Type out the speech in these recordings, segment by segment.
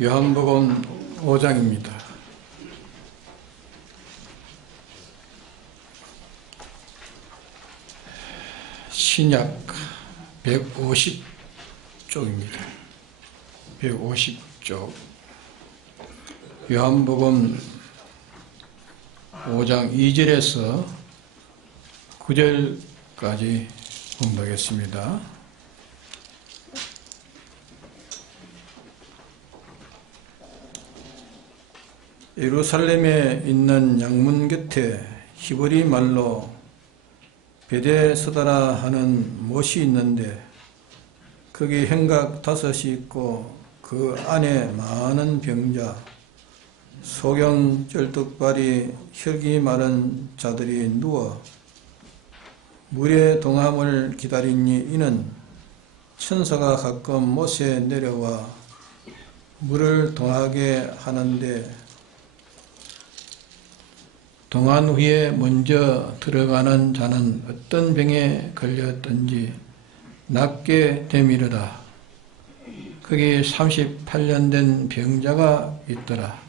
요한복음 5장입니다. 신약 150쪽입니다. 150쪽. 요한복음 5장 2절에서 9절까지 공부하겠습니다. 예루살렘에 있는 양문 곁에 히브리 말로 베데스다라 하는 못이 있는데 거기 행각 5이 있고 그 안에 많은 병자, 소경 쩔뚝발이 혈기 마른 자들이 누워 물의 동함을 기다리니 이는 천사가 가끔 못에 내려와 물을 동하게 하는데 동안 후에 먼저 들어가는 자는 어떤 병에 걸렸든지 낫게 되미르라. 거기 38년 된 병자가 있더라.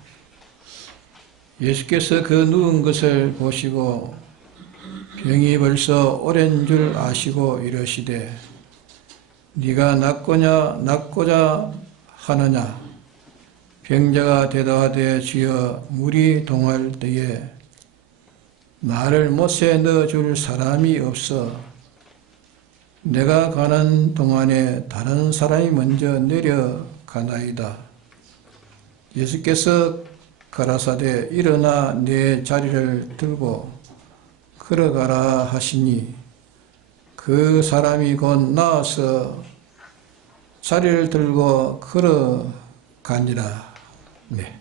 예수께서 그 누운 것을 보시고 병이 벌써 오랜 줄 아시고 이르시되 네가 낫고자 하느냐? 병자가 대답하되 주여 물이 동할 때에 나를 못에 넣어줄 사람이 없어 내가 가는 동안에 다른 사람이 먼저 내려가나이다. 예수께서 가라사대 일어나 내 자리를 들고 걸어가라 하시니 그 사람이 곧 나와서 자리를 들고 걸어가니라. 네.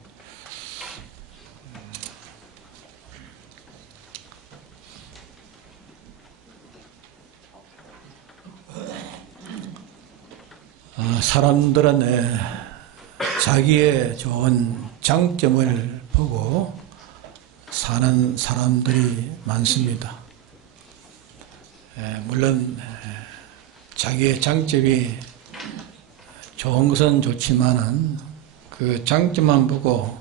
사람들은 자기의 좋은 장점을 보고 사는 사람들이 많습니다. 물론 자기의 장점이 좋은 것은 좋지만은 그 장점만 보고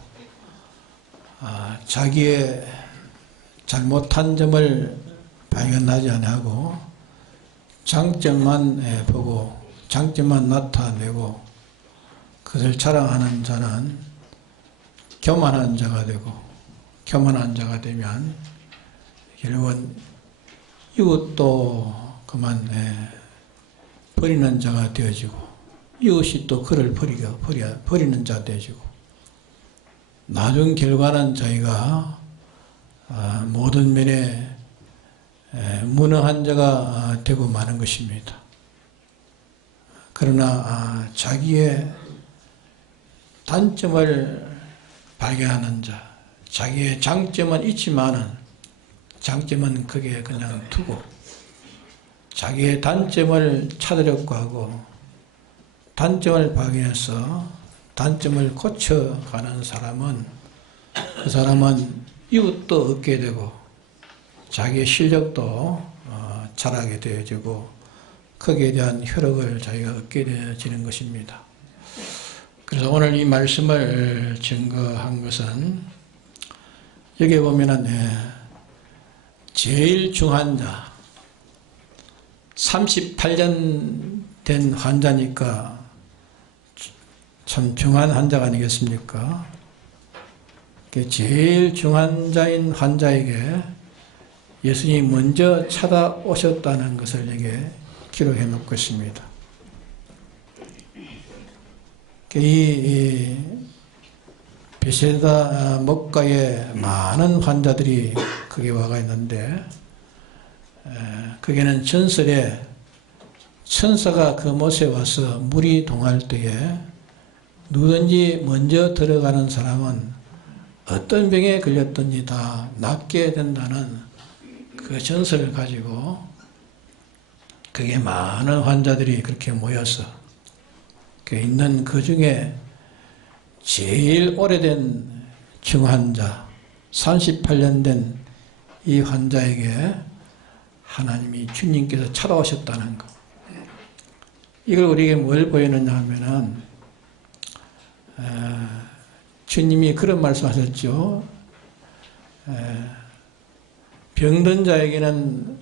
자기의 잘못한 점을 발견하지 않고 장점만 보고 장점만 나타내고 그것을 자랑하는 자는 교만한 자가 되고 교만한 자가 되면 결국은 이웃도 그만 버리는 자가 되어지고 이웃이 또 그를 버리는 자가 되어지고 나중 결과는 자기가 모든 면에 무능한 자가 되고 마는 것입니다. 그러나 자기의 단점을 발견하는 자, 자기의 장점은 있지만은 장점은 거기에 그냥 두고 자기의 단점을 찾으려고 하고 단점을 발견해서 단점을 고쳐가는 사람은 그 사람은 이웃도 얻게 되고 자기의 실력도 잘하게 되어지고 거기에 대한 효력을 자기가 얻게 되어지는 것입니다. 그래서 오늘 이 말씀을 증거한 것은 여기에 보면은 제일 중한 자 38년 된 환자니까 참 중한 환자가 아니겠습니까? 제일 중한 자인 환자에게 예수님이 먼저 찾아오셨다는 것을 여기에 기록해 놓고 있습니다. 이 베세다 목가에 많은 환자들이 거기 와가 있는데 거기는 전설에 천사가 그 못에 와서 물이 동할 때에 누구든지 먼저 들어가는 사람은 어떤 병에 걸렸든지 다 낫게 된다는 그 전설을 가지고 그게 많은 환자들이 그렇게 모여서 있는 그 중에 제일 오래된 중환자 38년 된 이 환자에게 하나님이 주님께서 찾아오셨다는 것. 이걸 우리에게 뭘 보이느냐 하면은 주님이 그런 말씀하셨죠. 병든 자에게는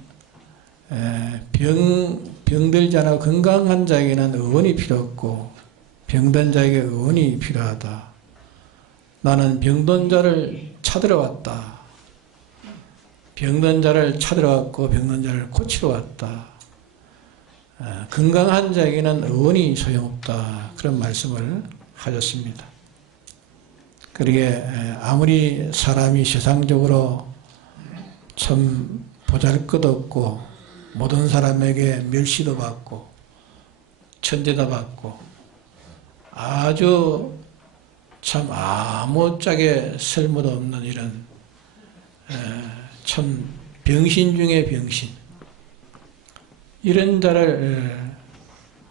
병들지 않아 건강한 자에게는 의원이 필요 없고 병든 자에게 의원이 필요하다. 나는 병든 자를 찾으러 왔다. 병든 자를 찾으러 왔고 병든 자를 고치러 왔다. 건강한 자에게는 의원이 소용없다. 그런 말씀을 하셨습니다. 그러게 아무리 사람이 세상적으로 참 보잘것없고 모든 사람에게 멸시도 받고 천대도 받고 아주 참 아무짝에 쓸모도 없는 이런 참 병신 중에 병신, 이런 자를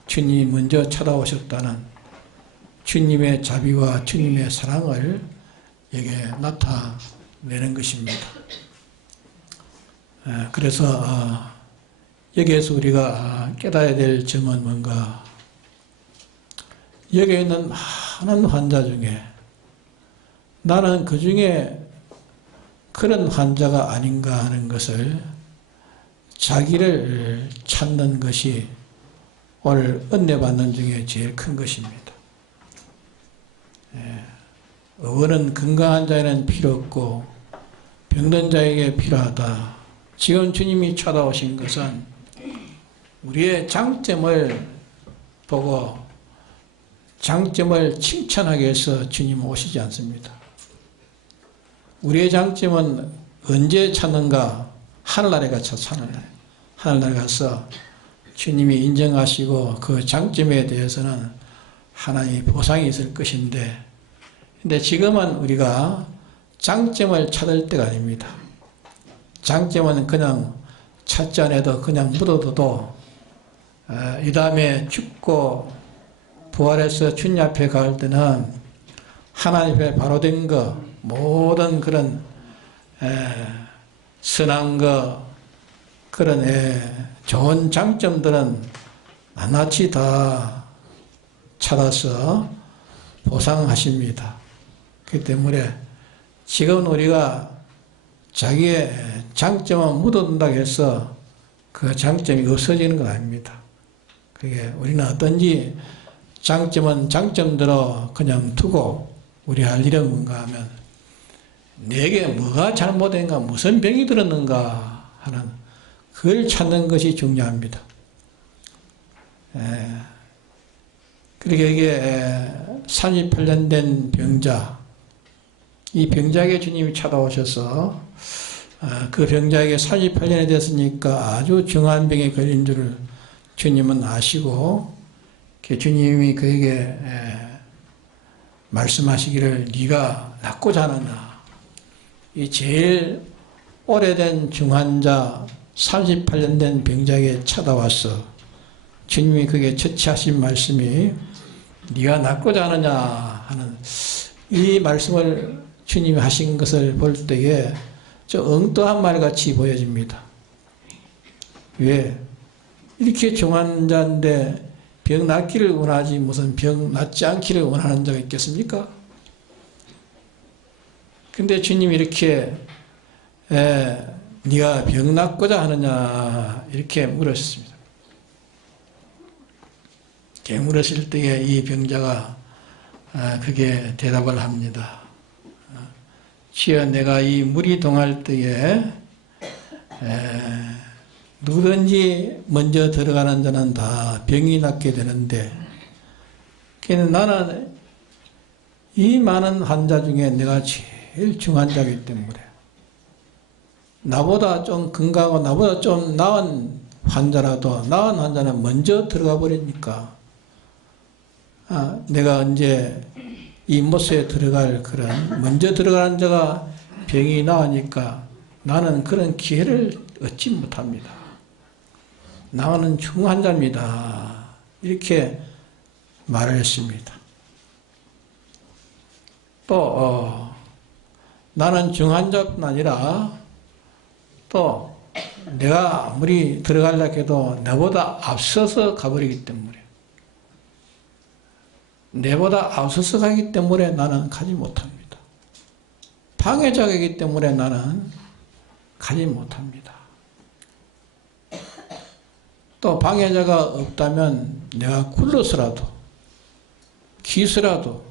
주님이 먼저 찾아오셨다는 주님의 자비와 주님의 사랑을 여기에 나타내는 것입니다. 그래서 여기에서 우리가 깨달아야 될 점은 뭔가, 여기에 있는 많은 환자 중에 나는 그 중에 그런 환자가 아닌가 하는 것을 자기를 찾는 것이 오늘 은혜 받는 중에 제일 큰 것입니다. 의원은 건강한 자에는 필요 없고 병든 자에게 필요하다. 지금 주님이 찾아오신 것은 우리의 장점을 보고 장점을 칭찬하기 위해서 주님은 오시지 않습니다. 우리의 장점은 언제 찾는가? 하늘나라에 가서 하늘나라에. 하늘나라에 가서 주님이 인정하시고 그 장점에 대해서는 하나님의 보상이 있을 것인데, 근데 지금은 우리가 장점을 찾을 때가 아닙니다. 장점은 그냥 찾지 않아도 그냥 묻어둬도 이 다음에 죽고 부활해서 주님 앞에 갈 때는 하나님 앞에 바로 된 거, 모든 그런 선한 거, 그런 좋은 장점들은 낱낱이 다 찾아서 보상하십니다. 그렇기 때문에 지금 우리가 자기의 장점을 묻어둔다고 해서 그 장점이 없어지는 건 아닙니다. 그게 우리는 어떤지 장점은 장점대로 그냥 두고 우리 할 일은 뭔가 하면 내게 뭐가 잘못된가, 무슨 병이 들었는가 하는 그걸 찾는 것이 중요합니다. 그러게 이게 38년 된 병자, 이 병자에게 주님이 찾아오셔서 그 병자에게 38년이 됐으니까 아주 중한 병에 걸린 줄을 주님은 아시고 주님이 그에게 말씀하시기를 네가 낫고자 하느냐. 이 제일 오래된 중환자 38년 된 병자에게 찾아와서 주님이 그게 처치하신 말씀이 네가 낫고자 하느냐 하는 이 말씀을 주님이 하신 것을 볼 때에 저 엉뚱한 말같이 보여집니다. 왜? 이렇게 중환자인데 병 낫기를 원하지 무슨 병 낫지 않기를 원하는 자가 있겠습니까? 근데 주님이 이렇게 네가 병 낫고자 하느냐 이렇게 물으셨습니다. 이렇게 물으실 때에 이 병자가 그게 대답을 합니다. 주여, 내가 이 물이 동할 때에 누구든지 먼저 들어가는 자는 다 병이 낫게 되는데, 나는 이 많은 환자 중에 내가 제일 중한 자이기 때문에 나보다 좀 건강하고 나보다 좀 나은 환자는 먼저 들어가 버리니까 내가 언제 이 못에 들어갈 그런 먼저 들어가는 자가 병이 나으니까 나는 그런 기회를 얻지 못합니다. 나는 중환자입니다. 이렇게 말을 했습니다. 또 나는 중환자뿐 아니라 또 내가 아무리 들어가려고 해도 나보다 앞서서 가버리기 때문에 내보다 앞서서 가기 때문에 나는 가지 못합니다. 방해자이기 때문에 나는 가지 못합니다. 또 방해자가 없다면 내가 굴러서라도 기서라도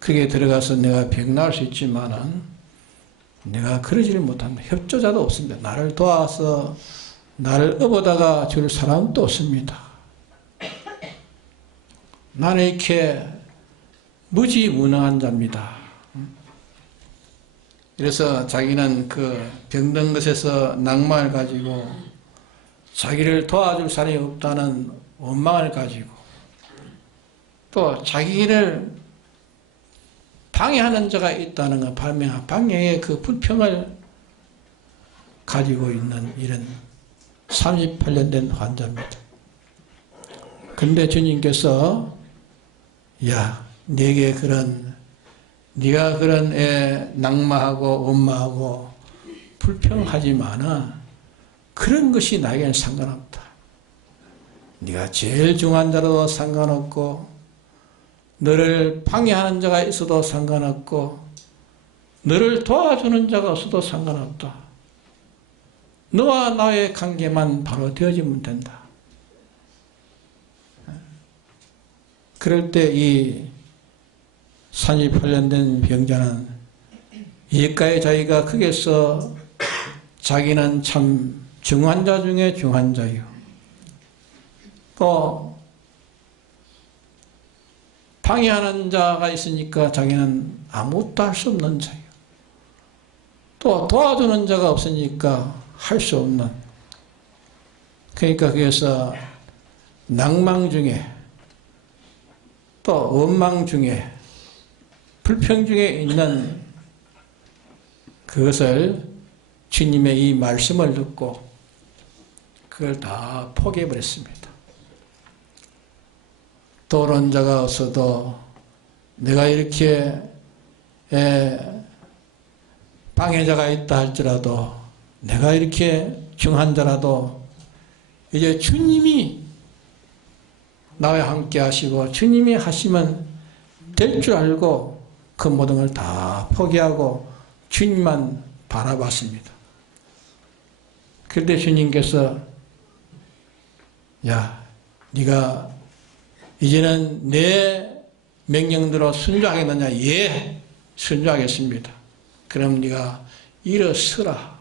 그게 들어가서 내가 병 나을 수 있지만은 내가 그러지를 못합니다. 협조자도 없습니다. 나를 도와서 나를 업어다가 줄 사람도 없습니다. 나는 이렇게 무지무능한 자입니다. 그래서 자기는 그 병든 것에서 낭만을 가지고 자기를 도와줄 사람이 없다는 원망을 가지고 또 자기를 방해하는 자가 있다는 것, 방해의 그 불평을 가지고 있는 이런 38년 된 환자입니다. 근데 주님께서 야, 네가 그런 낙마하고 원망하고 불평하지만은 그런 것이 나에게는 상관없다. 네가 제일 중한 자라도 상관없고 너를 방해하는 자가 있어도 상관없고 너를 도와주는 자가 없어도 상관없다. 너와 나의 관계만 바로 되어지면 된다. 그럴 때 이 38년 된 병자는 이까지 자기가 거기서 자기는 참 중환자 중에 중환자요. 또 방해하는 자가 있으니까 자기는 아무것도 할 수 없는 자요. 또 도와주는 자가 없으니까 할 수 없는. 그러니까 거기서 낭망 중에 또 원망 중에 불평 중에 있는 그것을 주님의 이 말씀을 듣고 그걸 다 포기해버렸습니다. 도론자가 없어도 내가 이렇게 방해자가 있다 할지라도 내가 이렇게 중한 자라도 이제 주님이 나와 함께 하시고 주님이 하시면 될 줄 알고 그 모든 걸 다 포기하고 주님만 바라봤습니다. 그때 주님께서 야, 네가 이제는 내 명령대로 순종하겠느냐? 예, 순종하겠습니다. 그럼 네가 일어서라.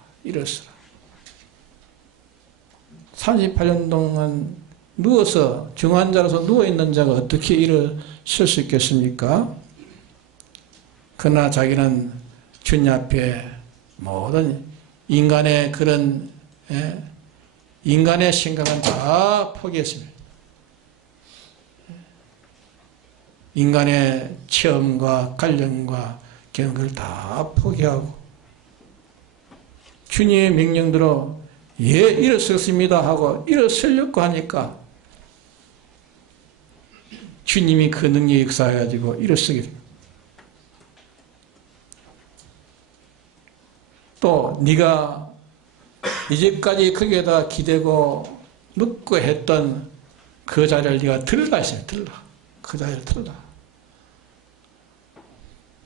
38년 동안 누워서 중환자로서 누워있는 자가 어떻게 일어설 수 있겠습니까? 그러나 자기는 주님 앞에 모든 인간의 그런 인간의 생각은 다 포기했습니다. 인간의 체험과 관념과 경험을 다 포기하고 주님의 명령대로 예, 일어섰습니다 하고 일어서려고 하니까 주님이 그 능력이 역사해가지고 일어서게 됩니다. 또 네가 이제까지 거기에다 기대고 묻고 했던 그 자리를 네가 들라 했어요. 그 자리를 들라.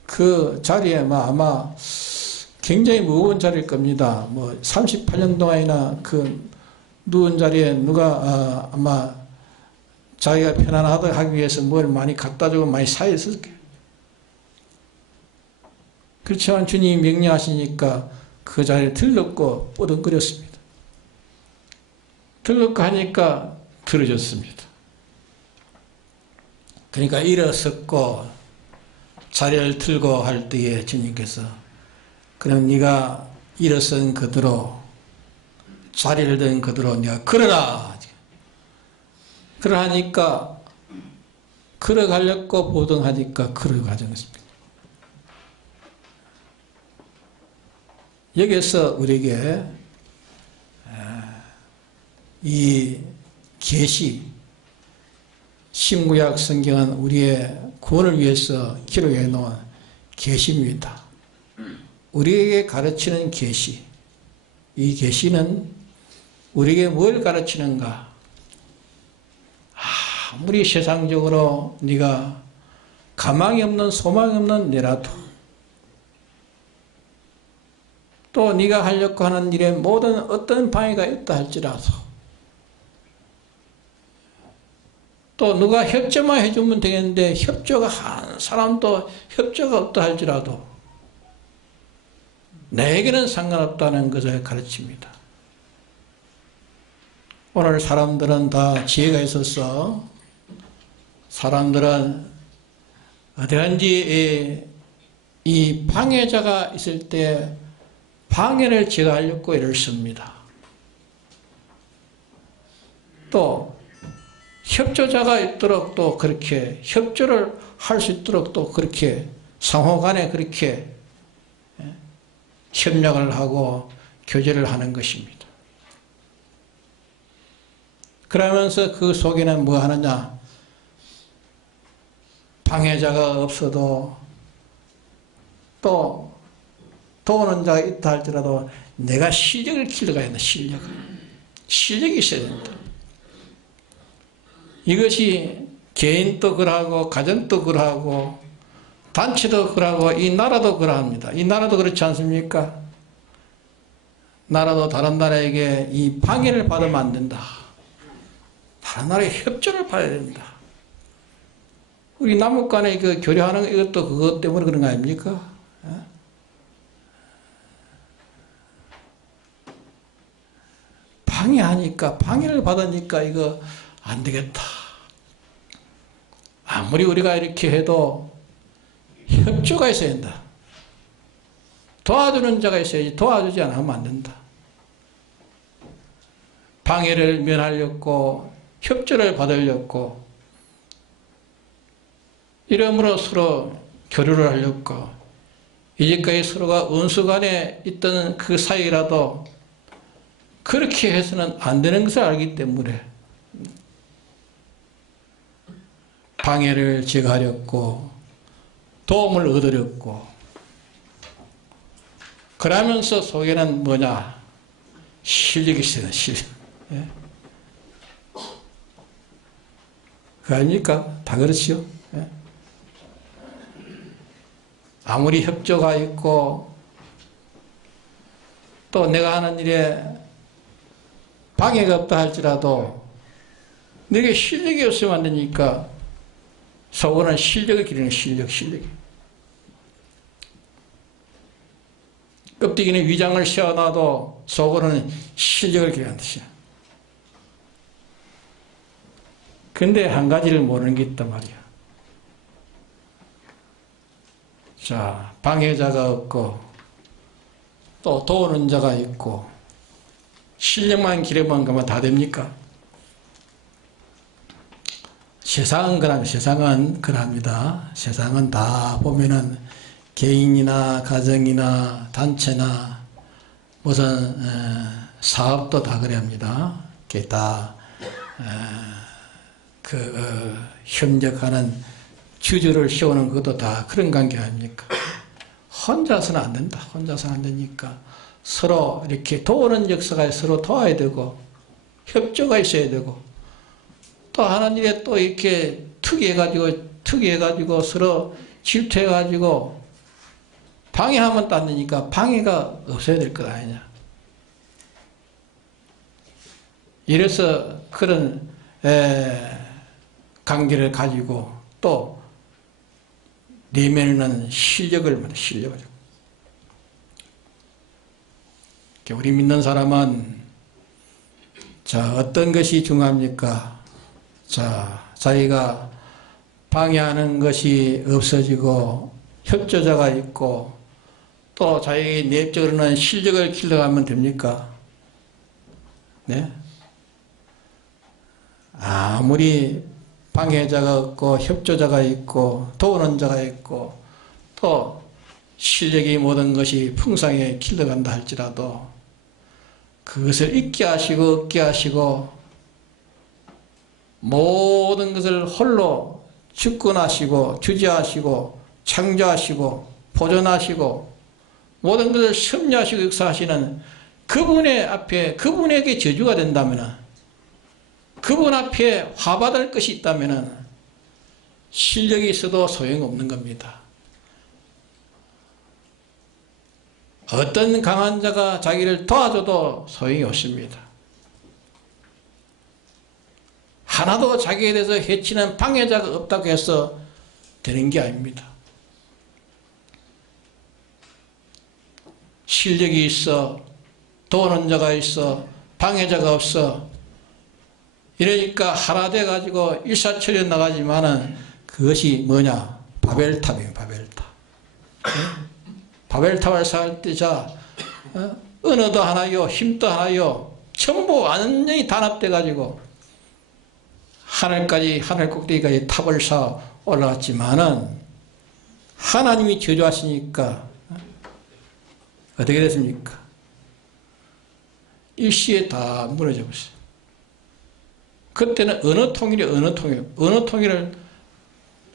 그 자리에 아마 굉장히 무거운 자리일 겁니다. 38년 동안이나 그 누운 자리에 누가 아마 자기가 편안하도록 하기 위해서 뭘 많이 갖다 주고 많이 사였을 거예요. 그렇지만 주님이 명령하시니까 그 자리를 들렀고 뻗어거렸습니다. 들렀고 하니까 들어졌습니다. 그러니까 일어섰고 자리를 들고 할 때에 주님께서 그럼 네가 일어선 그대로 자리를 든 그대로 네가 걸어라. 그러하니까 걸어가려고 보등하니까 걸어가는 것입니다. 여기서 우리에게 이 계시 신구약 성경은 우리의 구원을 위해서 기록해 놓은 계시입니다. 우리에게 가르치는 계시, 이 계시는 우리에게 뭘 가르치는가? 아무리 세상적으로 네가 가망이 없는 소망이 없는 내라도 또 네가 하려고 하는 일에 모든 어떤 방해가 있다 할지라도 또 누가 협조만 해주면 되겠는데 협조가 한 사람도 협조가 없다 할지라도 내게는 상관없다는 것을 가르칩니다. 오늘 사람들은 다 지혜가 있어서 사람들은 어디든지 이 방해자가 있을 때 방해를 제거하려고 애를 씁니다. 또 협조자가 있도록 또 그렇게 협조를 할 수 있도록 또 그렇게 상호간에 그렇게 협력을 하고 교제를 하는 것입니다. 그러면서 그 속에는 뭐 하느냐? 방해자가 없어도 또 도우는 자가 있다 할지라도 내가 실력을 길러가야 된다. 실력이 있어야 된다. 이것이 개인도 그러하고 가정도 그러하고 단체도 그러하고 이 나라도 그러합니다. 이 나라도 그렇지 않습니까? 나라도 다른 나라에게 이 방해를 받으면 안 된다. 다른 나라의 협조를 받아야 된다. 우리 남북 간에 그 교류하는 이것도 그것 때문에 그런 거 아닙니까? 방해하니까, 방해를 받으니까 이거 안 되겠다. 아무리 우리가 이렇게 해도 협조가 있어야 된다. 도와주는 자가 있어야지 도와주지 않으면 안 된다. 방해를 면하려고 협조를 받으려고 이러므로 서로 교류를 하려고 이제까지 서로가 은수간에 있던 그 사이라도 그렇게 해서는 안 되는 것을 알기 때문에 방해를 제거하려고 도움을 얻으려고 그러면서 속에는 뭐냐? 실력이 있어요. 실력. 예? 그 아닙니까? 다 그렇지요. 예? 아무리 협조가 있고 또 내가 하는 일에 방해가 없다 할지라도 내게 실력이 없으면 안 되니까 속으로는 실력을 기르는 실력이. 껍데기는 위장을 씌워놔도 속으로는 실력을 기르는 뜻이야. 근데 한 가지를 모르는 게 있단 말이야. 자, 방해자가 없고 또 도우는 자가 있고 실력만 기르면 그만 다 됩니까? 세상은 그럽니다. 세상은 다 보면은 개인이나 가정이나 단체나 무슨 사업도 다 그래 합니다. 그게 다 협력하는 주주를 세우는 것도 다 그런 관계 아닙니까? 혼자서는 안 된다. 혼자서는 안 되니까 서로 이렇게 도우는 역사가 서로 도와야 되고 협조가 있어야 되고 또 하는 일에 또 이렇게 특이해가지고 서로 질투해가지고 방해하면 또 안 되니까 방해가 없어야 될 것 아니냐. 이래서 그런 관계를 가지고 또 내면에는 실력을. 우리 믿는 사람은 자, 어떤 것이 중요합니까? 자, 자기가 방해하는 것이 없어지고 협조자가 있고 또 자기 내적으로는 실력을 길러가면 됩니까? 네? 아무리 방해자가 없고 협조자가 있고 도우는 자가 있고 또 실력이 모든 것이 풍성하게 길러간다 할지라도 그것을 잊게 하시고 얻게 하시고 모든 것을 홀로 주권하시고 주재하시고 창조하시고 보존하시고 모든 것을 섭리하시고 역사하시는 그분의 앞에 그분에게 저주가 된다면 그분 앞에 화받을 것이 있다면 실력이 있어도 소용없는 겁니다. 어떤 강한 자가 자기를 도와줘도 소용이 없습니다. 하나도 자기에 대해서 해치는 방해자가 없다고 해서 되는 게 아닙니다. 실력이 있어, 도우는 자가 있어, 방해자가 없어. 이러니까 하나 돼가지고 일사천리 나가지만은 그것이 뭐냐? 바벨탑이에요, 바벨탑. 바벨탑을 쌓을 때 언어도 하나요, 힘도 하나요, 전부 완전히 단합돼가지고 하늘까지, 하늘 꼭대기까지 탑을 쌓아 올라갔지만은 하나님이 저주하시니까 어떻게 됐습니까? 일시에 다 무너져 버렸어요. 그때는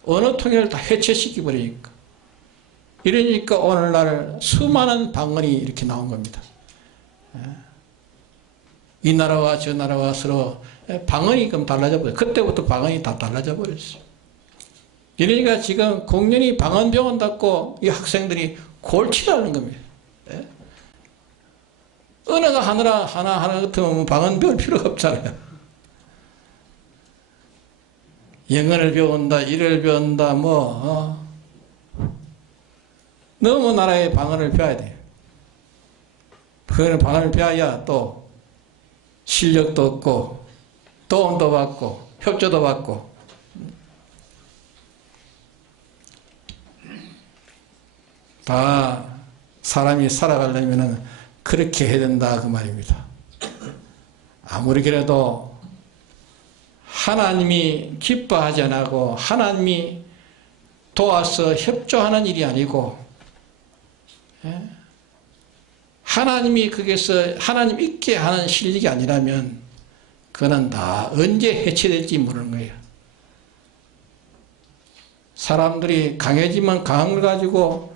언어 통일을 다 해체시켜 버리니까. 이러니까 오늘날 수많은 방언이 이렇게 나온 겁니다. 이 나라와 저 나라와 서로 방언이 그럼 달라져 버렸어요. 그때부터 방언이 다 달라져 버렸어요. 이러니까 지금 공연히 방언병원 닫고 이 학생들이 골치라는 겁니다. 언어가 하나 같으면 방언 배울 필요가 없잖아요. 영어를 배운다, 일을 배운다, 너무 나라의 방언을 배워야 돼요. 그거는 방언을 배워야 또 실력도 얻고, 도움도 받고, 협조도 받고. 다 사람이 살아가려면 그렇게 해야 된다, 그 말입니다. 아무리 그래도 하나님이 기뻐하지 않고 하나님이 도와서 협조하는 일이 아니고, 하나님이 거기서 하나님 있게 하는 실력이 아니라면 그거는 다 언제 해체될지 모르는 거예요. 사람들이 강해지면 강한 걸 가지고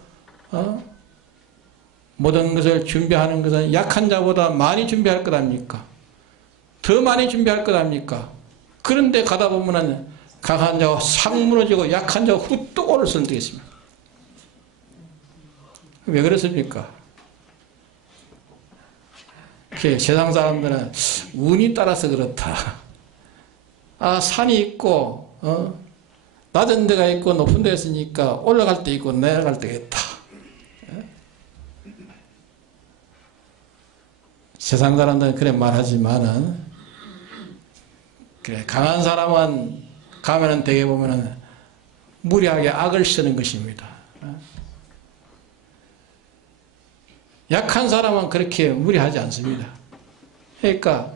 모든 것을 준비하는 것은 약한 자보다 많이 준비할 것 아닙니까? 더 많이 준비할 것 아닙니까? 그런데 가다 보면은 강한 자가 싹 무너지고 약한 자가 후뚝 오를 수는 되겠습니다. 왜 그렇습니까? 세상 사람들은 운이 따라서 그렇다. 산이 있고 낮은 데가 있고 높은 데가 있으니까 올라갈 때 있고 내려갈 때가 있다. 세상 사람들은 그래 말하지만은 그래 강한 사람은 가면은 되게 보면은 무리하게 악을 쓰는 것입니다. 약한 사람은 그렇게 무리하지 않습니다. 그러니까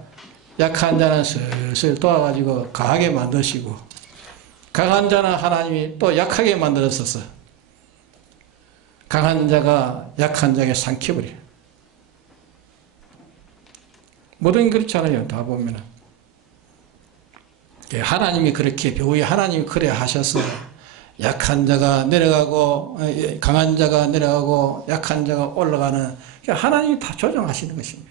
약한 자는 슬슬 도와가지고 강하게 만드시고, 강한 자는 하나님이 또 약하게 만들었어서 강한 자가 약한 자에게 삼켜버려요. 모든 그렇잖아요. 다 보면은 하나님이 그렇게 배우에 하나님이 그래 하셔서 약한 자가 내려가고 강한 자가 내려가고 약한 자가 올라가는, 하나님이 다 조정하시는 것입니다.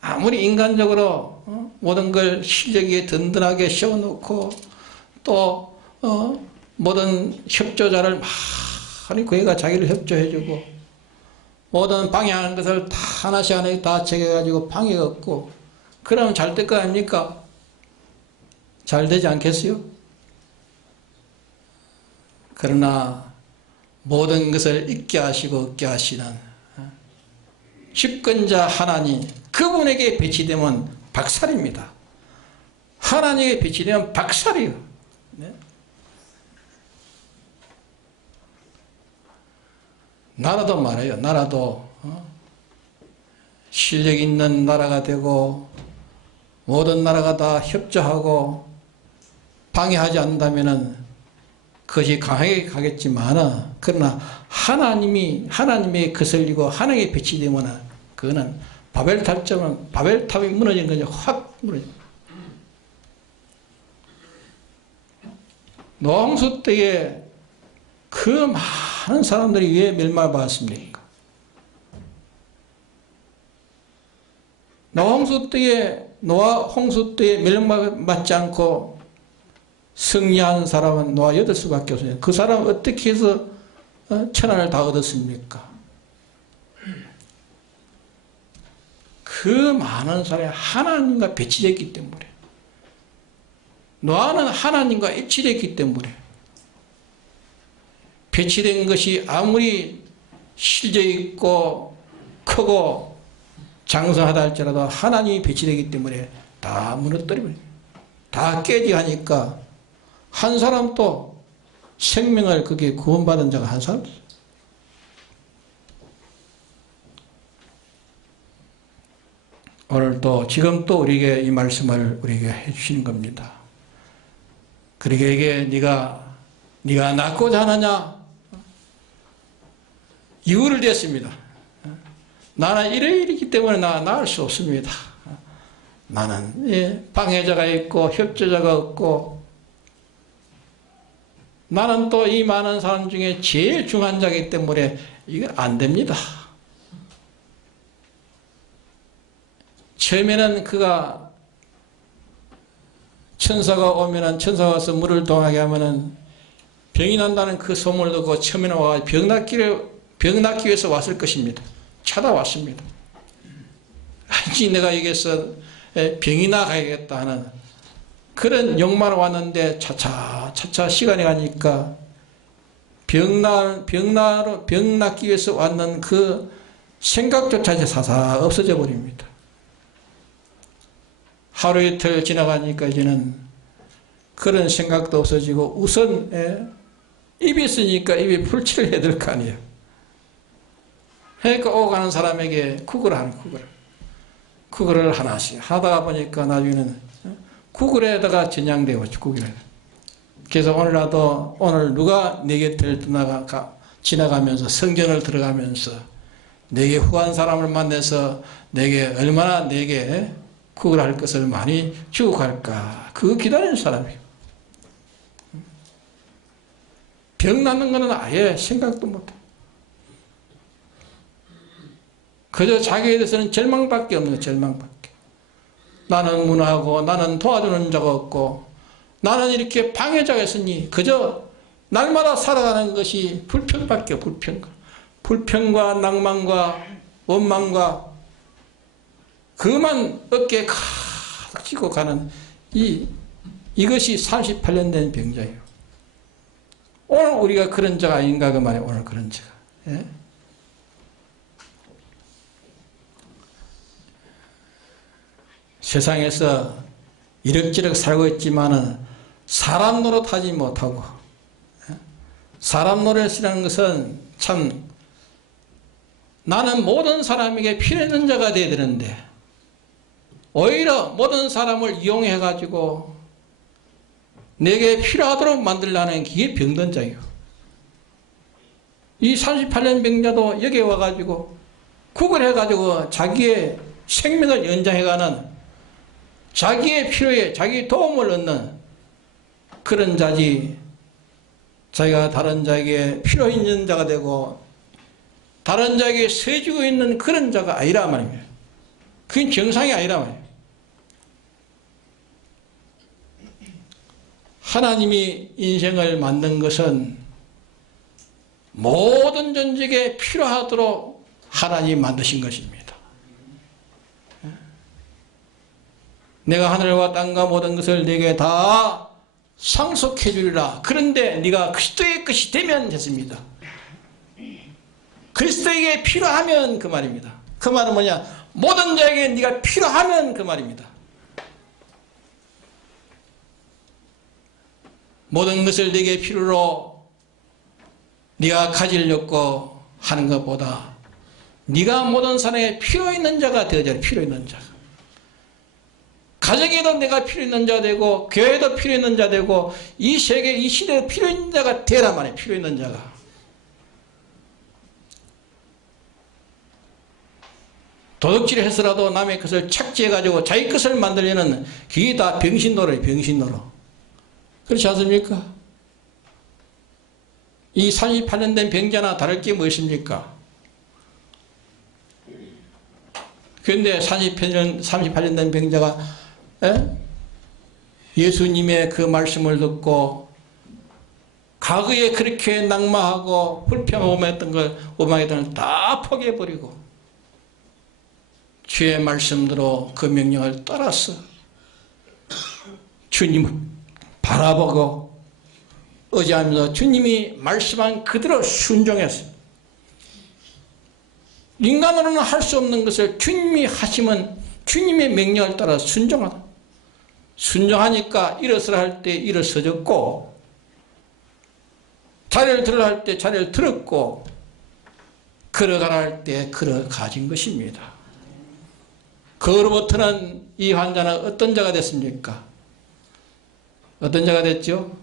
아무리 인간적으로 모든 걸 실력에 든든하게 씌워놓고 또 모든 협조자를 많이 그애가 자기를 협조해주고 모든 방해하는 것을 다 하나씩 하나씩 다 챙겨가지고 방해가 없고 그러면 잘 될 거 아닙니까? 잘 되지 않겠어요? 그러나 모든 것을 잊게 하시고 얻게 하시는 집권자 하나님, 그분에게 배치되면 박살입니다. 하나님에게 배치되면 박살이에요. 네? 나라도 말해요. 나라도 실력 있는 나라가 되고 모든 나라가 다 협조하고 방해하지 않는다면은 그것이 강하게 가겠지만, 그러나 하나님의 거슬리고 하나님의 배치되면 그거는 바벨탑이 무너진 거죠. 확 무너져. 노홍수 때에 그 많은 사람들이 왜 멸망받았습니까? 노홍수 때에 노아 홍수 때에 멸망받지 않고 승리한 사람은 노아 8수밖에 없어요. 그 사람은 어떻게 해서 천안을 다 얻었습니까? 그 많은 사람이 하나님과 배치됐기 때문에, 노아는 하나님과 일치됐기 때문에, 배치된 것이 아무리 실제 있고 크고 장성하다 할지라도 하나님이 배치되기 때문에 다 무너뜨리면, 다 깨지하니까 한 사람도 생명을 그게 구원받은 자가 한 사람 없어요. 오늘 또 지금 또 우리에게 이 말씀을 우리에게 해주시는 겁니다. 그러게 네가 낳고자 하느냐? 이유를 댔습니다. 나는 이러이기 때문에 낳을 수 없습니다. 나는 방해자가 있고 협조자가 없고, 나는 또 이 많은 사람 중에 제일 중한 자이기 때문에 이거 안 됩니다. 처음에는 그가 천사가 오면은, 천사가 와서 물을 동하게 하면은 병이 난다는 그 소문을 듣고 처음에는 와 병 낫기 위해서 왔을 것입니다. 찾아왔습니다. 아니 내가 여기서 병이 나가야겠다 하는 그런 욕망으로 왔는데 차차 시간이 가니까 병 낫기 위해서 왔는 그 생각조차 이제 사사 없어져 버립니다. 하루 이틀 지나가니까 이제는 그런 생각도 없어지고, 우선 입이 있으니까 입에 풀칠을 해야 될 거 아니에요. 그러니까 오고 가는 사람에게 구걸을 하나씩 하다가 보니까 나중에는 구글에다가 전향되고 있죠. 구글에. 그래서 오늘 누가 내 곁을 지나가면서 성전을 들어가면서 내게 후한 사람을 만나서 내게 얼마나 내게 구걸할 것을 많이 주고 갈까, 그거 기다리는 사람이에요. 병 낫는 거는 아예 생각도 못해. 그저 자기에 대해서는 절망밖에 없는 거예요. 절망밖에. 나는 무능하고, 나는 도와주는 자가 없고, 나는 이렇게 방해자가 있으니 그저 날마다 살아가는 것이 불평밖에 없어요. 불평과 낭만과 원망과 그만 어깨에 가득 쥐고 가는 이것이 38년 된 병자예요. 오늘 우리가 그런 자가 아닌가 그 말이에요. 오늘 그런 자가. 예? 세상에서 이럭저럭 살고 있지만은 사람 노릇하지 못하고, 사람 노릇이라는 것은 참, 나는 모든 사람에게 필요 있는 자가 되어야 되는데 오히려 모든 사람을 이용해 가지고 내게 필요하도록 만들려는 그게 병든 자예요. 이 38년 병자도 여기에 와가지고 구걸해 가지고 자기의 생명을 연장해가는, 자기의 필요에 자기 도움을 얻는 그런 자지, 자기가 다른 자에게 필요 있는 자가 되고 다른 자에게 서주고 있는 그런 자가 아니라 말입니다. 그건 정상이 아니라 말이에요. 하나님이 인생을 만든 것은 모든 존재에게 필요하도록 하나님이 만드신 것입니다. 내가 하늘과 땅과 모든 것을 네게 다 상속해 주리라. 그런데 네가 그리스도의 것이 되면 됐습니다. 그리스도에게 필요하면 그 말입니다. 그 말은 뭐냐? 모든 자에게 네가 필요하면 그 말입니다. 모든 것을 네게 필요로 네가 가지려고 하는 것보다 네가 모든 사람에게 필요 있는 자가 되어야. 필요 있는 자. 가정에도 내가 필요 있는 자 되고, 교회도 필요 있는 자 되고, 이 세계 이 시대에 필요 있는 자가 되라 말이에요. 필요 있는 자가. 도둑질을 해서라도 남의 것을 착지해가지고 자기 것을 만들려는, 그게 다 병신노래예요. 병신노로. 그렇지 않습니까? 이 38년 된 병자나 다를 게 무엇입니까? 그런데 38년 된 병자가 예수님의 그 말씀을 듣고 과거에 그렇게 낙마하고 불평오만했던 걸 다 포기해버리고 주의 말씀대로 그 명령을 따랐어. 주님을 바라보고 의지하면서 주님이 말씀한 그대로 순종했어. 인간으로는 할 수 없는 것을 주님이 하시면 주님의 명령을 따라 순종하다. 순종하니까 일어서라 할 때 일어서졌고, 자리를 들으라 할 때 자리를 들었고, 걸어가라 할 때 걸어가진 것입니다. 그로부터는 이 환자는 어떤 자가 됐습니까? 어떤 자가 됐죠?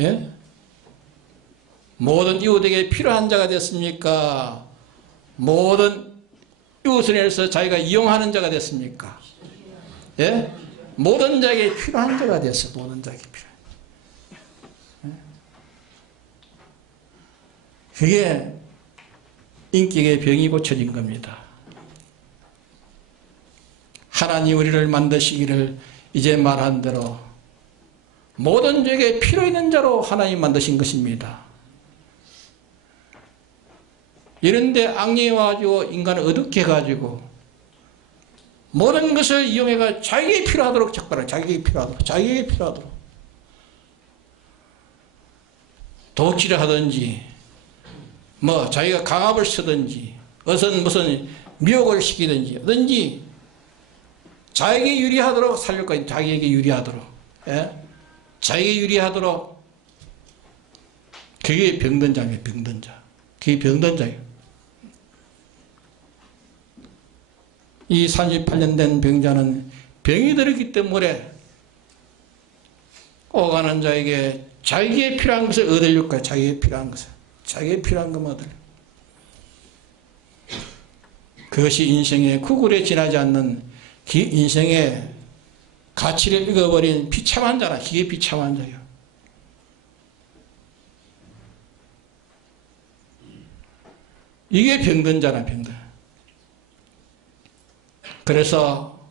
예? 모든 이웃에게 필요한 자가 됐습니까? 모든 이웃을 위해서 자기가 이용하는 자가 됐습니까? 예? 모든 자에게 필요한 자가 됐어. 모든 자에게 필요한. 그게 인격의 병이 고쳐진 겁니다. 하나님 우리를 만드시기를 이제 말한 대로 모든 자에게 필요 있는 자로 하나님 만드신 것입니다. 이런데 악령이 와가지고 인간을 어둡게 해가지고 모든 것을 이용해가 자기에게 필요하도록 작발해. 자기에게 필요하도록 도치를 하든지 뭐 자기가 강압을 쓰든지 무슨 미혹을 시키든지 하든지 자기에게 유리하도록 살릴 거예요. 자기에게 유리하도록. 예? 자기에게 유리하도록. 그게 병든 자예요. 병든 자. 그게 병든 자예요. 이 38년 된 병자는 병이 들었기 때문에 오가는 자에게 자기에게 필요한 것을 얻으려고 해요. 자기에게 필요한 것을. 자기에게 필요한 것만 얻으려고. 그것이 인생의 구굴에 지나지 않는 그 인생의 가치를 잃어버린 비참한 자라. 그게 비참한 자예요. 이게 병든 자라. 병든. 그래서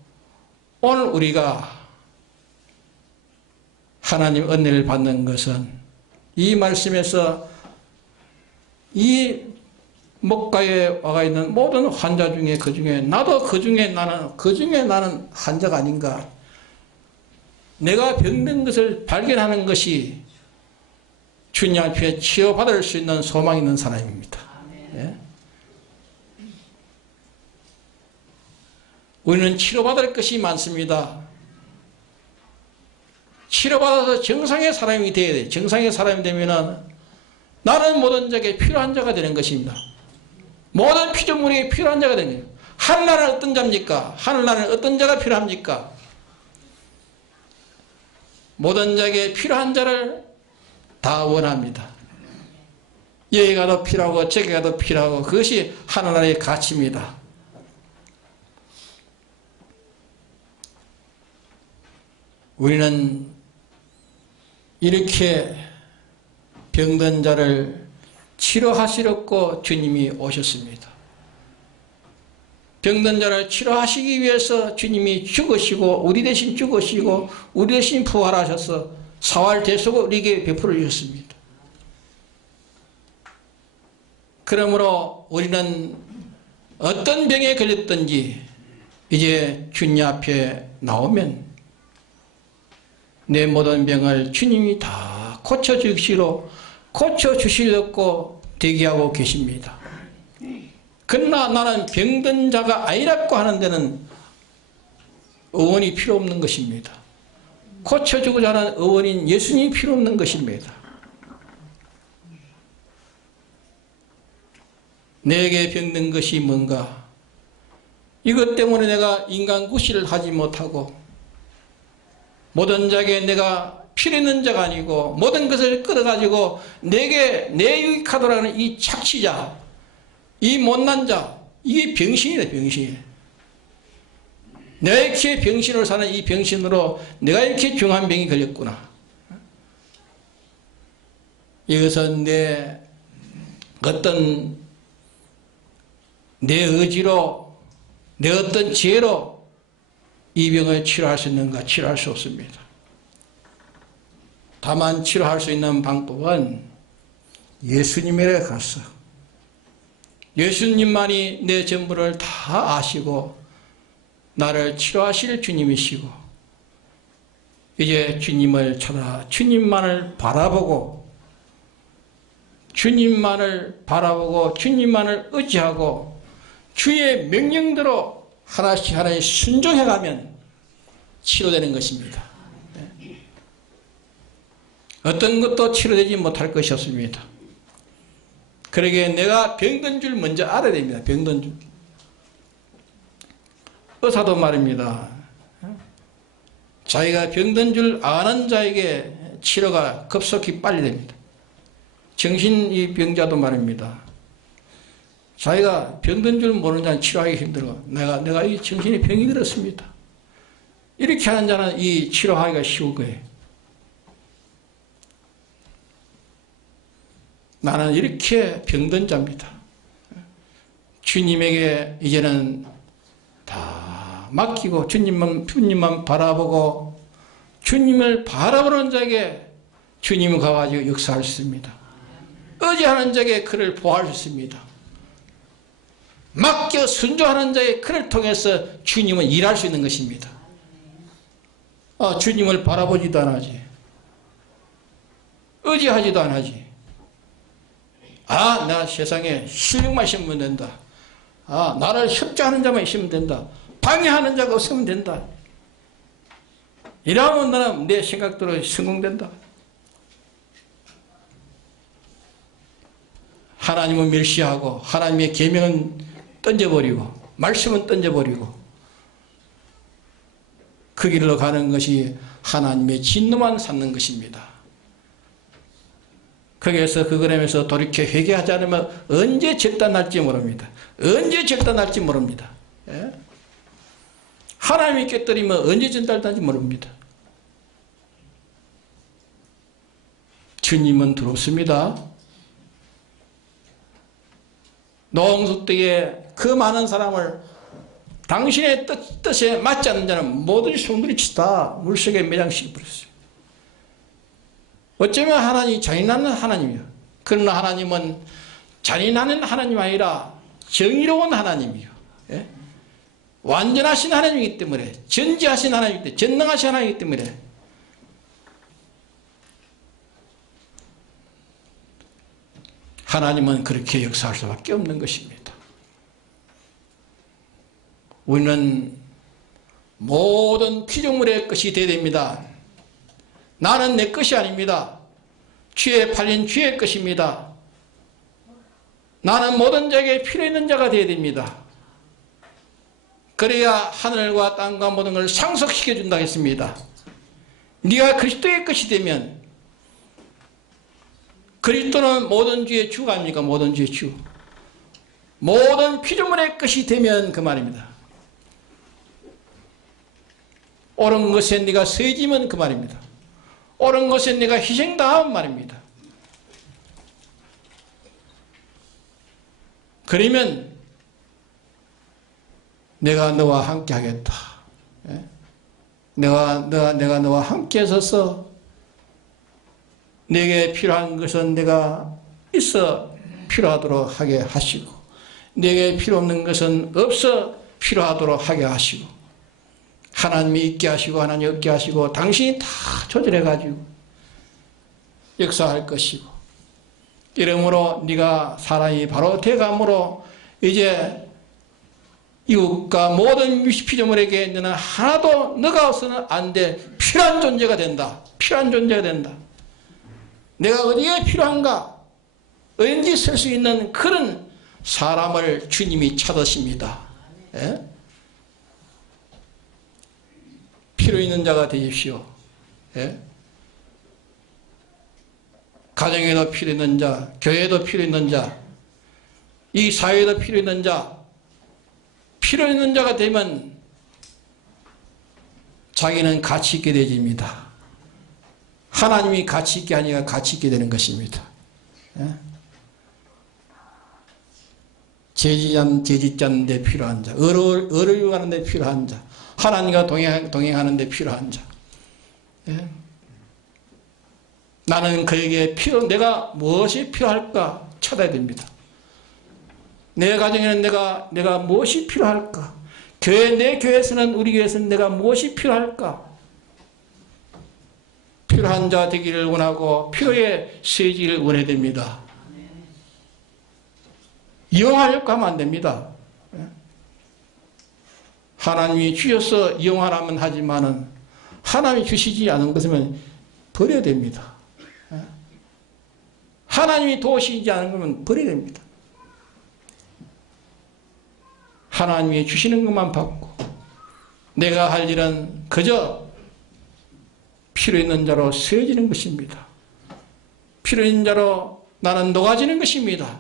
오늘 우리가 하나님 은혜를 받는 것은 이 말씀에서 이 목가에 와가 있는 모든 환자 중에 나도 그 중에 나는 환자가 아닌가. 내가 병든 것을 발견하는 것이 주님 앞에 치유받을 수 있는 소망이 있는 사람입니다. 예? 우리는 치료받을 것이 많습니다. 치료받아서 정상의 사람이 되어야 돼요. 정상의 사람이 되면은 나는 모든 자에게 필요한 자가 되는 것입니다. 모든 피조물에게 필요한 자가 되는 거예요. 하늘나라는 어떤 자입니까? 하늘나라는 어떤 자가 필요합니까? 모든 자에게 필요한 자를 다 원합니다. 여기가 더 필요하고 저기가 더 필요하고 그것이 하늘나라의 가치입니다. 우리는 이렇게 병든 자를 치료하시려고 주님이 오셨습니다. 병든 자를 치료하시기 위해서 주님이 죽으시고 우리 대신 죽으시고 우리 대신 부활하셔서 사활 대속을 우리에게 베풀어 주셨습니다. 그러므로 우리는 어떤 병에 걸렸든지 이제 주님 앞에 나오면 내 모든 병을 주님이 다 고쳐주시려고 대기하고 계십니다. 그러나 나는 병든 자가 아니라고 하는 데는 의원이 필요 없는 것입니다. 고쳐주고자 하는 의원인 예수님이 필요 없는 것입니다. 내게 병든 것이 뭔가? 이것 때문에 내가 인간 구실을 하지 못하고 모든 자에게 내가 필요 있는 자가 아니고 모든 것을 끌어가지고 내게 내 유익하도록 하는 이 착취자, 이 못난 자, 이게 병신이다. 병신. 내가 이렇게 병신으로 사는 이 병신으로 내가 이렇게 중한 병이 걸렸구나. 이것은 내 어떤 내 의지로, 내 어떤 지혜로 이 병을 치료할 수 있는가? 치료할 수 없습니다. 다만 치료할 수 있는 방법은 예수님에게 가서 예수님만이 내 전부를 다 아시고 나를 치료하실 주님이시고 이제 주님을 찾아 주님만을 바라보고 주님만을 의지하고 주의 명령대로 하나씩 순종해가면 치료되는 것입니다. 어떤 것도 치료되지 못할 것이 없습니다. 그러기에 내가 병든 줄 먼저 알아야 됩니다. 병든 줄. 의사도 말입니다. 자기가 병든 줄 아는 자에게 치료가 급속히 빨리 됩니다. 정신병자도 말입니다. 자기가 병든 줄 모르는 자는 치료하기 힘들어. 내가 이 정신이 병이 들었습니다. 이렇게 하는 자는 이 치료하기가 쉬운 거예요. 나는 이렇게 병든 자입니다. 주님에게 이제는 다 맡기고 주님만 바라보고 주님을 바라보는 자에게 주님은 가가지고 역사할 수 있습니다. 의지하는 자에게 그를 보호할 수 있습니다. 맡겨 순종하는 자의 그를 통해서 주님은 일할 수 있는 것입니다. 주님을 바라보지도 않지. 의지하지도 않지. 나 세상에 실력만 있으면 된다. 나를 협조하는 자만 있으면 된다. 방해하는 자가 없으면 된다. 이러면 나는 내 생각대로 성공된다. 하나님은 멸시하고 하나님의 계명은 던져버리고 말씀은 던져버리고 그 길로 가는 것이 하나님의 진노만 삼는 것입니다. 거기에서 그걸에서 돌이켜 회개하지 않으면 언제 절단날지 모릅니다. 언제 절단날지 모릅니다. 예? 하나님이 깨뜨리면 언제 절단날지 모릅니다. 주님은 두렵습니다. 노홍수 때에 그 많은 사람을 당신의 뜻에 맞지 않는 자는 모든 손들이 치다 물속에 매장시켜버렸어요. 어쩌면 하나님이 잔인한 하나님이에요. 그러나 하나님은 잔인한 하나님이 아니라 정의로운 하나님이에요. 예? 완전하신 하나님이기 때문에 전지하신 하나님이기 때문에 전능하신 하나님이기 때문에 하나님은 그렇게 역사할 수밖에 없는 것입니다. 우리는 모든 피조물의 것이 되어야 됩니다. 나는 내 것이 아닙니다. 주에 팔린 주의 것입니다. 나는 모든 자에게 필요 있는 자가 되어야 됩니다. 그래야 하늘과 땅과 모든 걸 상속시켜 준다 했습니다. 네가 그리스도의 것이 되면 그리스도는 모든 주의 주가 아닙니까? 모든 주의 주. 모든 피조물의 것이 되면 그 말입니다. 옳은 것에 네가 서지면 그 말입니다. 옳은 것에 네가 희생당하면 말입니다. 그러면 내가 너와 함께 하겠다. 내가 너와 함께 서서 내게 필요한 것은 내가 있어 필요하도록 하게 하시고 내게 필요 없는 것은 없어 필요하도록 하게 하시고 하나님이 있게 하시고 하나님이 없게 하시고 당신이 다 조절해 가지고 역사할 것이고 이러므로 네가 사람이 바로 되감으로 이제 이웃과 모든 피조물에게 너는 하나도 너가 없어서는 안 돼. 필요한 존재가 된다. 필요한 존재가 된다. 내가 어디에 필요한가? 어딘지 쓸 수 있는 그런 사람을 주님이 찾으십니다. 예? 필요 있는 자가 되십시오. 예? 가정에도 필요 있는 자, 교회에도 필요 있는 자, 이 사회에도 필요 있는 자, 필요 있는 자가 되면 자기는 가치 있게 되집니다. 하나님이 가치 있게 하니까 가치 있게 되는 것입니다. 예? 재짓지 않는 데 필요한 자, 을을 이용하는 데 필요한 자, 하나님과 동행하는 데 필요한 자. 예? 나는 그에게 내가 무엇이 필요할까 찾아야 됩니다. 내 가정에는 내가 무엇이 필요할까? 내 교회에서는, 우리 교회에서는 내가 무엇이 필요할까? 필요한 자 되기를 원하고 필요에 쓰여지기를 원해야 됩니다. 이용하려고 하면 안 됩니다. 하나님이 주셔서 이용하라면 하지만은 하나님이 주시지 않은 것은 버려야 됩니다. 하나님이 도우시지 않은 것은 버려야 됩니다. 하나님이 주시는 것만 받고 내가 할 일은 그저 필요 있는 자로 쓰여지는 것입니다. 필요 있는 자로 나는 녹아지는 것입니다.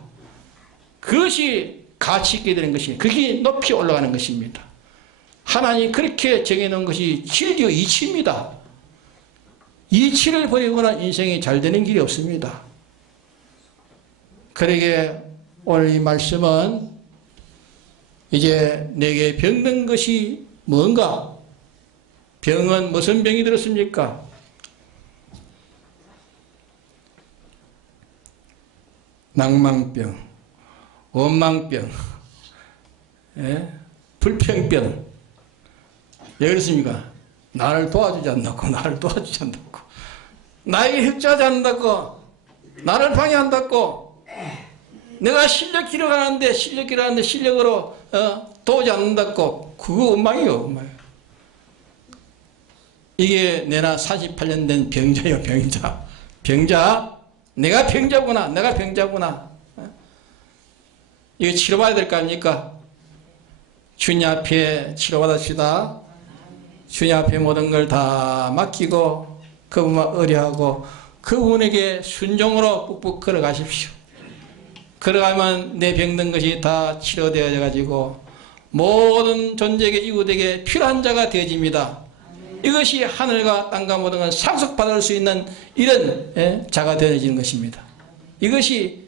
그것이 가치 있게 되는 것이, 그게 높이 올라가는 것입니다. 하나님이 그렇게 정해놓은 것이 진리의 이치입니다. 이치를 버리거나 인생이 잘 되는 길이 없습니다. 그러게 오늘 이 말씀은 이제 내게 병든 것이 뭔가? 병은 무슨 병이 들었습니까? 낭망병, 원망병, 예? 불평병. 왜 그렇습니까? 나를 도와주지 않는다고, 나를 도와주지 않는다고, 나에게 협조하지 않는다고, 나를 방해한다고, 내가 실력 길어가는데 실력으로 도우지 않는다고. 그거 엉망이에요, 엉망. 이게 내나 48년 된 병자예요, 병자. 병자, 내가 병자구나, 내가 병자구나. 이거 치료받아야 될 거 아닙니까? 주님 앞에 치료받읍시다. 주님 앞에 모든 걸 다 맡기고 그분만 의뢰하고 그분에게 순종으로 뿍뿍 걸어가십시오. 걸어가면 내 병든 것이 다 치료되어져 가지고 모든 존재에게, 이웃에게 필요한 자가 되어집니다. 이것이 하늘과 땅과 모든 걸 상속받을 수 있는 이런 자가 되어지는 것입니다. 이것이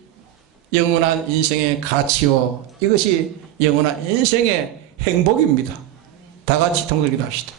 영원한 인생의 가치요, 이것이 영원한 인생의 행복입니다. 다 같이 통독기도 합시다.